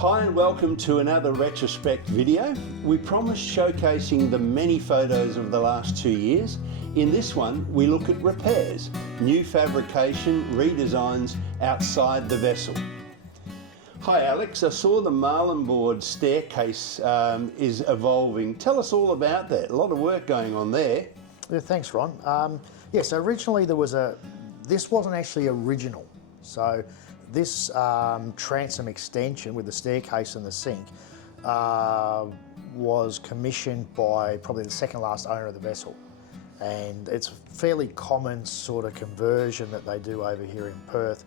Hi and welcome to another retrospect video. We promised showcasing the many photos of the last 2 years. In this one, we look at repairs, new fabrication, redesigns outside the vessel. Hi Alex, I saw the marlin board staircase is evolving. Tell us all about that. A lot of work going on there. Yeah, thanks Ron. So originally this wasn't actually original. So this transom extension with the staircase and the sink was commissioned by probably the second last owner of the vessel. And it's a fairly common sort of conversion that they do over here in Perth.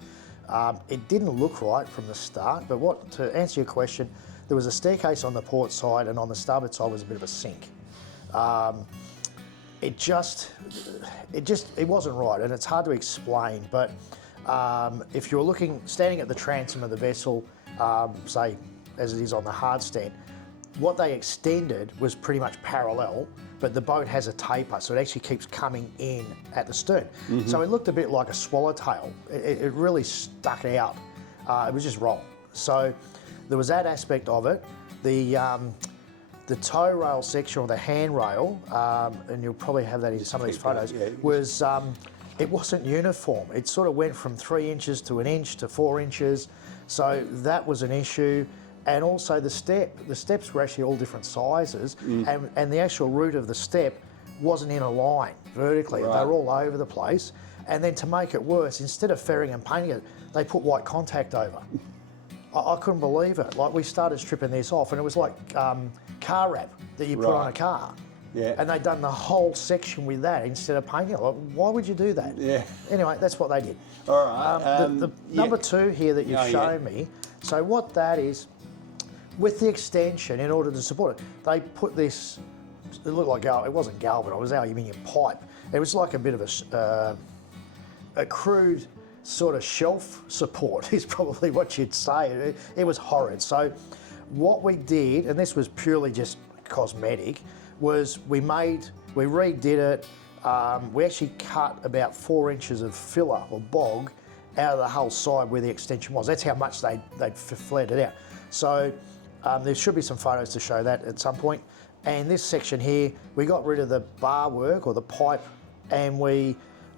It didn't look right from the start, but to answer your question, there was a staircase on the port side and on the starboard side was a bit of a sink. It wasn't right, and it's hard to explain, but if you were standing at the transom of the vessel, say as it is on the hard stand, what they extended was pretty much parallel, but the boat has a taper, so it actually keeps coming in at the stern. Mm-hmm. So it looked a bit like a swallowtail. It really stuck out. It was just wrong. So there was that aspect of it. The tow rail section, or the handrail, and you'll probably have that in some of these photos, it wasn't uniform. It sort of went from 3 inches to 1 inch to 4 inches. So that was an issue. And also the steps were actually all different sizes, and the actual root of the step wasn't in a line vertically. Right. They were all over the place. And then to make it worse, instead of ferring and painting it, they put white contact over. I couldn't believe it. Like, we started stripping this off, and it was like car wrap that you put on a car. Yeah. And they'd done the whole section with that instead of painting it. Like, why would you do that? Yeah. Anyway, that's what they did. All right. The number 2 here that you've shown me, so what that is, with the extension, in order to support it, they put this, it looked like, it wasn't galvan, it was aluminium pipe. It was like a bit of a crude sort of shelf support is probably what you'd say. It was horrid. So what we did, and this was purely just cosmetic, was we redid it. We actually cut about 4 inches of filler or bog out of the whole side where the extension was. That's how much they'd flared it out. So there should be some photos to show that at some point. And this section here, we got rid of the bar work or the pipe, and we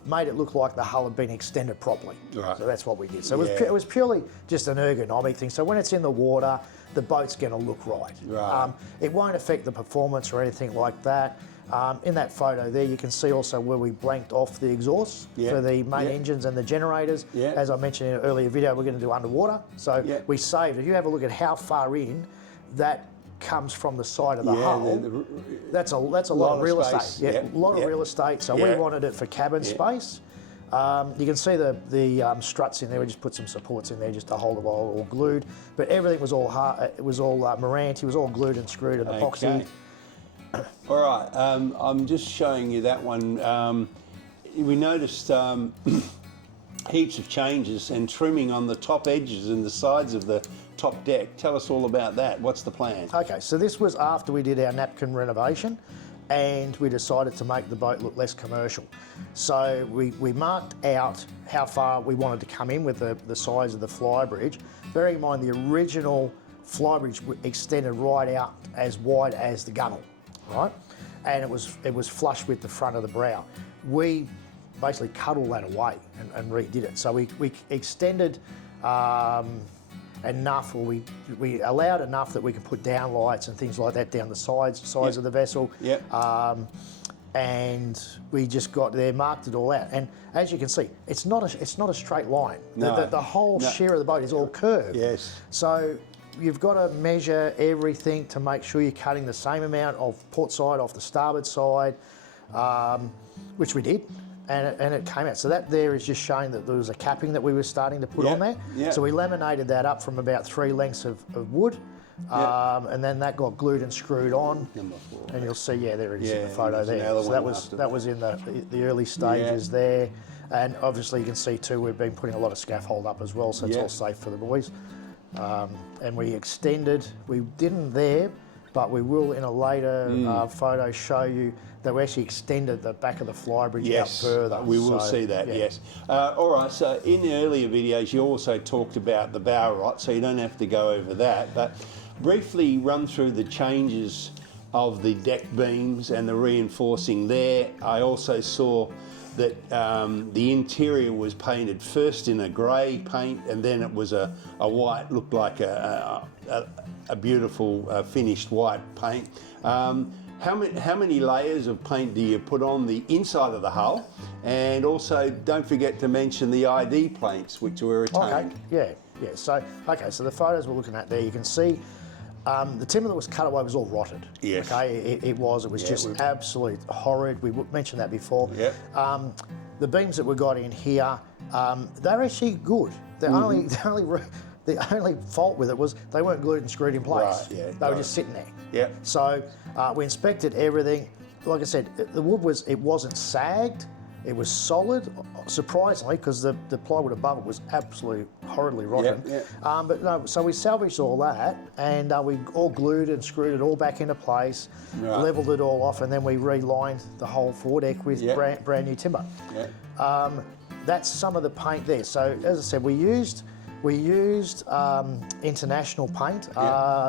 made it look like the hull had been extended properly. Right. So that's what we did. So it was purely just an ergonomic thing. So when it's in the water, the boat's going to look right. Right. It won't affect the performance or anything like that. In that photo there, you can see also where we blanked off the exhausts for the main engines and the generators. Yep. As I mentioned in an earlier video, we're going to do underwater. So we saved, if you have a look at how far in that comes from the side of the hull, that's a lot of real estate. A lot of real estate. So we wanted it for cabin space. You can see the struts in there. We just put some supports in there just to hold it all glued. But everything was all hard. It was all Marantz. It was all glued and screwed and epoxy. All right. I'm just showing you that one. We noticed heaps of changes and trimming on the top edges and the sides of the top deck. Tell us all about that. What's the plan? Okay, so this was after we did our napkin renovation, and we decided to make the boat look less commercial. So we marked out how far we wanted to come in with the size of the flybridge. Bearing in mind the original flybridge extended right out as wide as the gunnel, right? And it was flush with the front of the brow. We basically cut all that away and redid it. So we extended enough, or we allowed enough that we could put down lights and things like that down the sides of the vessel. And we just got there, marked it all out. And as you can see, it's not a straight line. No. The whole shear of the boat is all curved. Yes. So you've got to measure everything to make sure you're cutting the same amount of port side off the starboard side, which we did. And it came out. So that there is just showing that there was a capping that we were starting to put on there. Yep. So we laminated that up from about 3 lengths of wood. And then that got glued and screwed on. Number 4. And you'll see, there it is in the photo there. So that was in the early stages there. And obviously you can see too, we've been putting a lot of scaffold up as well, so it's all safe for the boys. And we extended, we didn't there, but we will in a later photo show you that we actually extended the back of the flybridge out further. We will see that, yes. All right, so in the earlier videos you also talked about the bow rot, so you don't have to go over that, but briefly run through the changes of the deck beams and the reinforcing there. I also saw that the interior was painted first in a grey paint, and then it was a white, looked like a beautiful finished white paint. How many layers of paint do you put on the inside of the hull? And also, don't forget to mention the ID plates, which were retained. Okay, yeah. So the photos we're looking at there, you can see the timber that was cut away was all rotted. Yes. Okay, it was just absolute horrid. We mentioned that before. Yeah. The beams that we got in here, they're actually good. The only fault with it was they weren't glued and screwed in place. Right, yeah. They were just sitting there. Yeah. So we inspected everything. Like I said, the wood wasn't sagged. It was solid, surprisingly, because the plywood above it was absolutely horridly rotten. But no, so we salvaged all that, and we all glued and screwed it all back into place, leveled it all off, and then we relined the whole foredeck with brand new timber. That's some of the paint there. So as I said, we used international paint,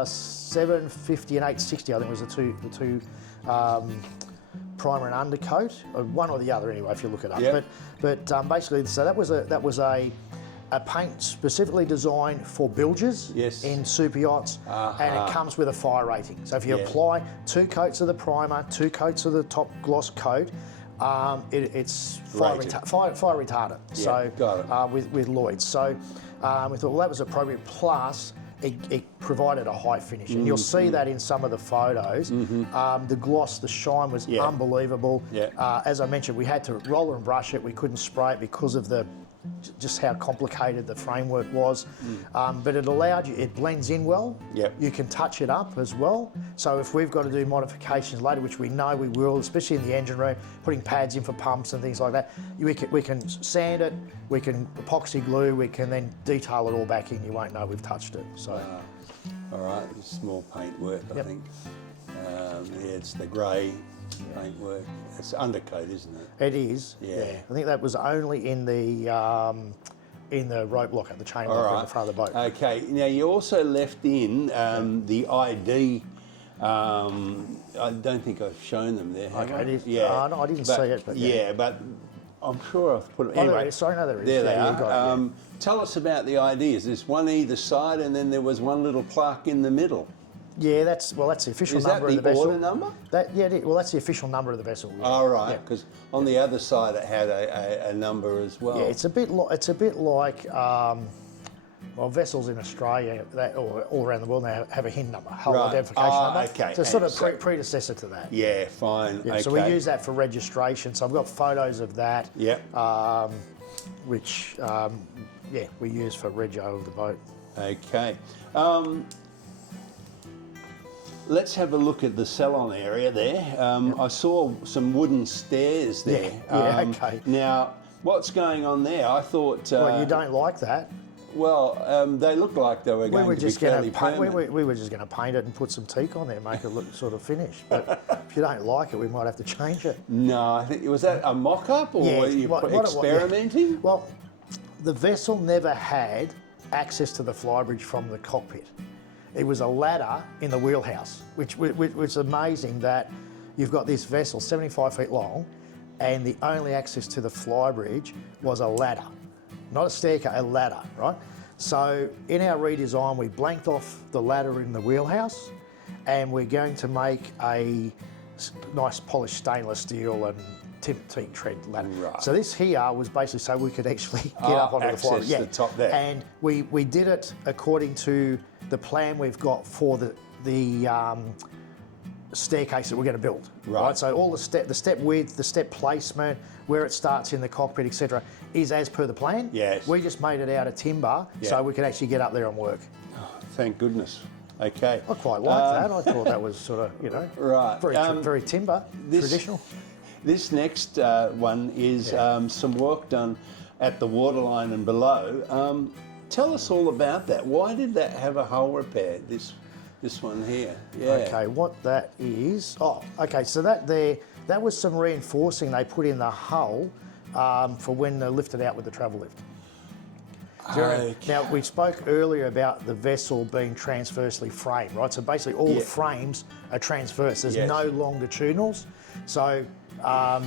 750 and 860. I think was the two primer and undercoat, one or the other anyway, if you look it up. But basically, so that was a paint specifically designed for bilges in super yachts, and it comes with a fire rating. So if you apply 2 coats of the primer, 2 coats of the top gloss coat, it's fire retardant. So with Lloyd's. So we thought, well, that was appropriate. Plus, it provided a high finish, and you'll see that in some of the photos. The gloss, the shine was unbelievable. As I mentioned, we had to roller and brush it. We couldn't spray it because of just how complicated the framework was. But it allowed you, it blends in well. You can touch it up as well. So if we've got to do modifications later, which we know we will, especially in the engine room, putting pads in for pumps and things like that, we can sand it, we can epoxy glue, we can then detail it all back in. You won't know we've touched it. So, all right, small paint work, I think. It's the grey paint work. It's undercoat, isn't it? It is. Yeah. I think that was only in the rope locker, the chain locker in the front of the boat. Okay. Now you also left in the ID. I don't think I've shown them there. Okay. It is. No, I didn't see it. But but I'm sure I've put it. Anyway, there is. Sorry, no, there is. There they are. Tell us about the IDs. There's one either side, and then there was one little plaque in the middle. Yeah, that's the official number of the vessel. Is that the order number? That's the official number of the vessel. Oh, right, because on the other side it had a number as well. Yeah, it's a bit like vessels in Australia or all around the world now have a HIN number, hull identification number. Okay. So it's sort of predecessor to that. Yeah, fine. Yeah, okay. So we use that for registration. So I've got photos of that. Which we use for rego of the boat. Okay. Let's have a look at the salon area there. I saw some wooden stairs there. Okay. Now, what's going on there? I thought... well, you don't like that. Well, they looked like they were going to be fairly permanent. We were just going to paint it and put some teak on there, make it look sort of finished. But if you don't like it, we might have to change it. No, I think... Was that a mock-up or were you experimenting? Well, the vessel never had access to the flybridge from the cockpit. It was a ladder in the wheelhouse, which is amazing that you've got this vessel 75 feet long and the only access to the flybridge was a ladder. Not a staircase, a ladder, right? So in our redesign, we blanked off the ladder in the wheelhouse, and we're going to make a nice polished stainless steel and teak tread ladder. Right. So this here was basically so we could actually get up onto the flybridge. The top there. And we did it according to the plan we've got for the staircase that we're going to build. Right. So all the step width, the step placement, where it starts in the cockpit, etc., is as per the plan. Yes. We just made it out of timber so we could actually get up there and work. Oh, thank goodness. Okay. I quite like that. I thought that was sort of, very timber, traditional. This next one is some work done at the waterline and below. Tell us all about that. Why did that have a hull repair? This This one here, yeah. Okay, what that is, okay, so that was some reinforcing they put in the hull for when they lifted out with the travel lift. Okay. Now, we spoke earlier about the vessel being transversely framed, right? So basically all the frames are transverse. There's no longitudinals. So I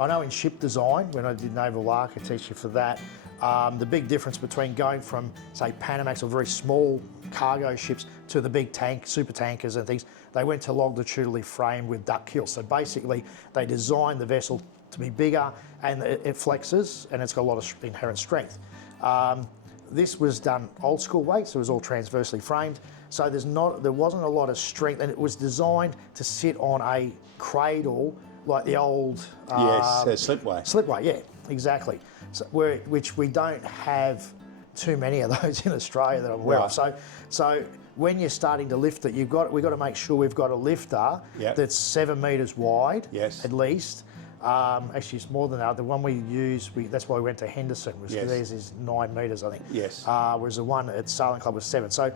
know in ship design, when I did naval architecture for that, the big difference between going from, say, Panamax or very small cargo ships to the big super tankers and things, they went to longitudinally framed with duck keels. So basically, they designed the vessel to be bigger and it flexes and it's got a lot of inherent strength. This was done old school way, so it was all transversely framed. So there wasn't a lot of strength, and it was designed to sit on a cradle like the old slipway. Slipway, yeah, exactly. So which we don't have too many of those in Australia that I'm aware of. So when you're starting to lift it, we've got to make sure we've got a lifter that's 7 metres wide, at least. Actually, it's more than that. The one we use, that's why we went to Henderson. Theirs is 9 metres, I think. Yes. Whereas the one at Sailing Club was 7. So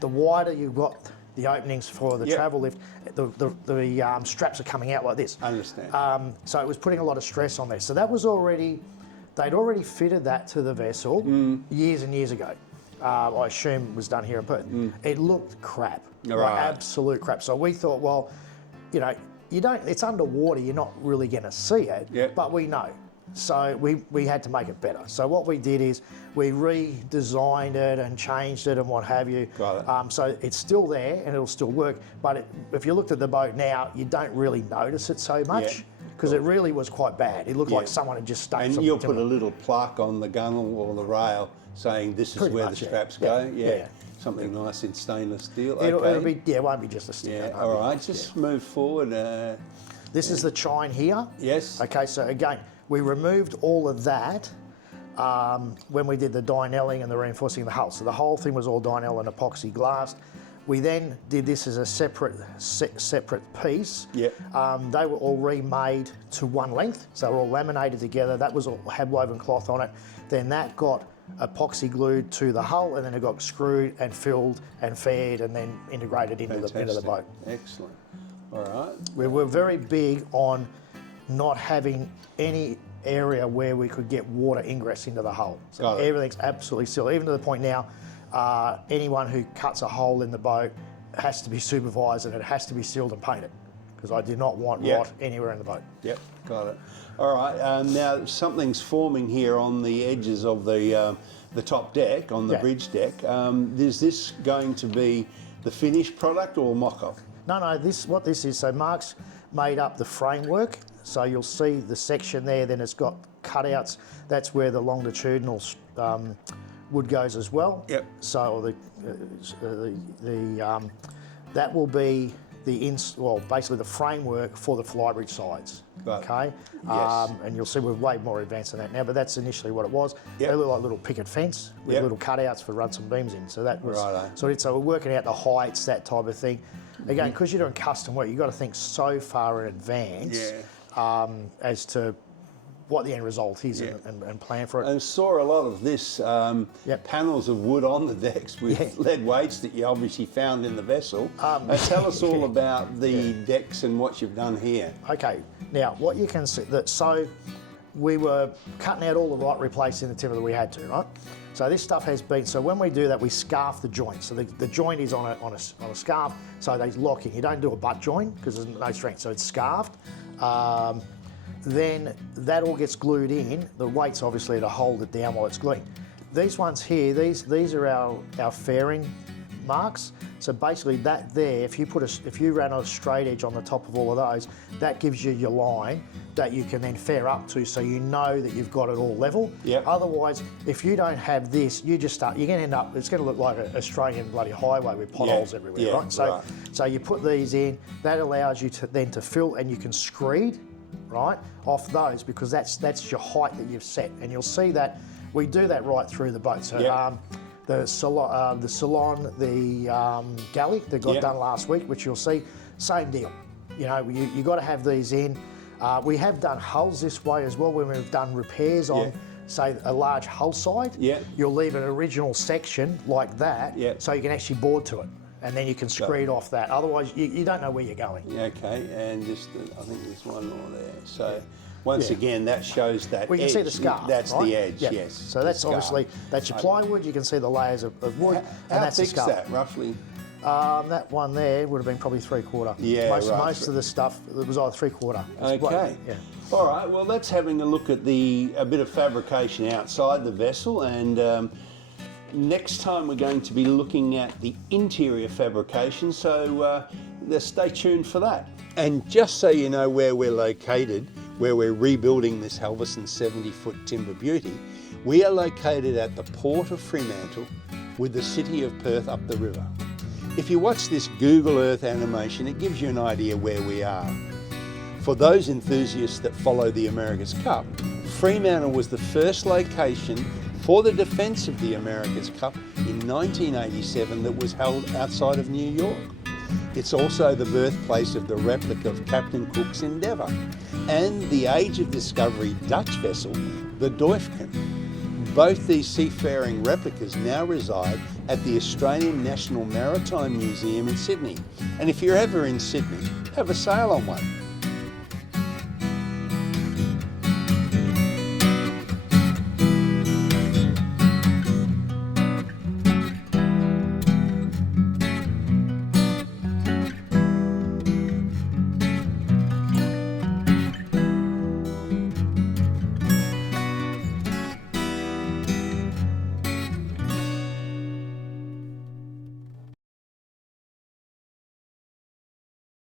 the wider you've got the openings for the travel lift, the straps are coming out like this. I understand. So it was putting a lot of stress on there. So that was they'd already fitted that to the vessel years and years ago. I assume it was done here in Perth. It looked crap, like absolute crap. So we thought, well, it's underwater, you're not really going to see it, but we know. So we had to make it better. So what we did is we redesigned it and changed it and what have you. Got it. So it's still there and it'll still work. But if you looked at the boat now, you don't really notice it so much because it really was quite bad. It looked like someone had just stuck something. And you'll put a little plaque on the gunnel or the rail saying this is where the straps go. Yeah. Something nice in stainless steel. It'll be, it won't be just a steel. Yeah, all right, just move forward. This is the chine here. Yes. Okay, so again, we removed all of that when we did the Dynelling and the reinforcing of the hull. So the whole thing was all Dynel and epoxy glass. We then did this as a separate piece. Yep. They were all remade to one length, so they were all laminated together. That was all had woven cloth on it. Then that got epoxy glued to the hull, and then it got screwed and filled and fed and then integrated into the boat. Excellent. All right. We were very big on not having any area where we could get water ingress into the hull. So everything's absolutely sealed, even to the point now, anyone who cuts a hole in the boat has to be supervised and it has to be sealed and painted because I do not want rot anywhere in the boat. Yep, got it. All right, now something's forming here on the edges of the top deck, on the bridge deck. Is this going to be the finished product or mock-up? No, what this is, so Mark's made up the framework. So you'll see the section there, then it's got cutouts. That's where the longitudinal wood goes as well. Yep. So that will be basically the framework for the flybridge sides. Okay. Yes. And you'll see we're way more advanced than that now, but that's initially what it was. Yep. They look like little picket fence with little cutouts for run some beams in. So that was so we're working out the heights, that type of thing. Again, because you're doing custom work, you've got to think so far in advance as to what the end result is and plan for it. And saw a lot of this, panels of wood on the decks with lead weights that you obviously found in the vessel. Tell us all about the decks and what you've done here. Okay, now what you can see, so we were cutting out all the rot, replacing the timber that we had to, right? So this stuff has been, so when we do that, we scarf the joint. So the joint is on a scarf, so they lock in. You don't do a butt joint because there's no strength, so it's scarfed. Then that all gets glued in. The weight's obviously to hold it down while it's gluing. These ones here, these are our fairing marks. So basically that there, if you ran a straight edge on the top of all of those, that gives you your line that you can then fair up to, so you know that you've got it all level. Yep. Otherwise, if you don't have this, you're going to end up, it's going to look like an Australian bloody highway with potholes everywhere, right? So you put these in, that allows you to then to fill, and you can screed, right, off those, because that's your height that you've set. And you'll see that we do that right through the boat. So the salon, the galley that got done last week, which you'll see, same deal. You know, you got to have these in. We have done hulls this way as well when we've done repairs on, say, a large hull side. You'll leave an original section like that, so you can actually board to it. and then you can screed off that. Otherwise, you don't know where you're going. Okay, and just, I think there's one more there. So once again, that shows that We can edge. see the scarf, That's right? the edge, Yeah. yes. So that's obviously, that's your plywood. You can see the layers of wood, and that's the thick's scarf. that, roughly? That one there would have been probably 3/4. Yeah, right. Most of the stuff, it was either 3/4. Okay. Yeah. All right, well, let's having a look at a bit of fabrication outside the vessel, and next time we're going to be looking at the interior fabrication, so stay tuned for that. And just so you know where we're located, where we're rebuilding this Halvorsen 70-foot timber beauty, we are located at the Port of Fremantle with the city of Perth up the river. If you watch this Google Earth animation, it gives you an idea where we are. For those enthusiasts that follow the America's Cup, Fremantle was the first location for the defence of the America's Cup in 1987 that was held outside of New York. It's also the birthplace of the replica of Captain Cook's Endeavour and the Age of Discovery Dutch vessel, the Duifken. Both these seafaring replicas now reside at the Australian National Maritime Museum in Sydney. And if you're ever in Sydney, have a sail on one.